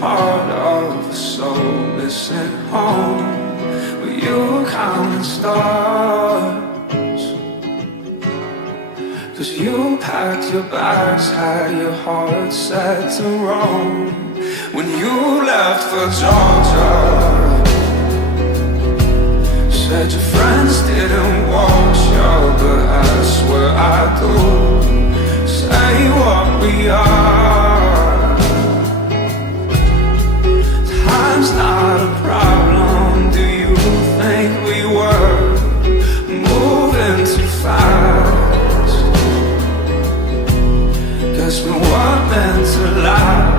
part of a soul missing home. Were you counting stars? 'Cause you packed your bags, had your heart set to roam. When you left for Georgia, said your friends didn't watch you, but I swear I do. Say what we are. Time's not a problem. Do you think we were moving too fast? Guess we weren't meant to last.